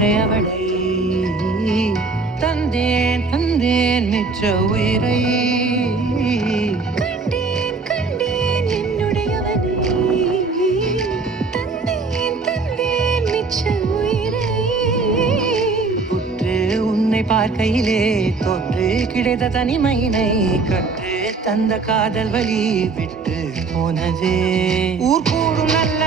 என்னுடையவளை தந்தேன் தந்தேன் மிச்ச உயிரை கண்டேன் கண்டேன் என்னுடையவனை தந்தேன் தந்தேன் மிச்ச உயிரை உற்று உன்னை பார்க்கையிலே தொற்று கிடைத்த தனிமையினை கற்று தந்த காதல் வழி விட்டு போனதே ஊர் கூடும் நல்ல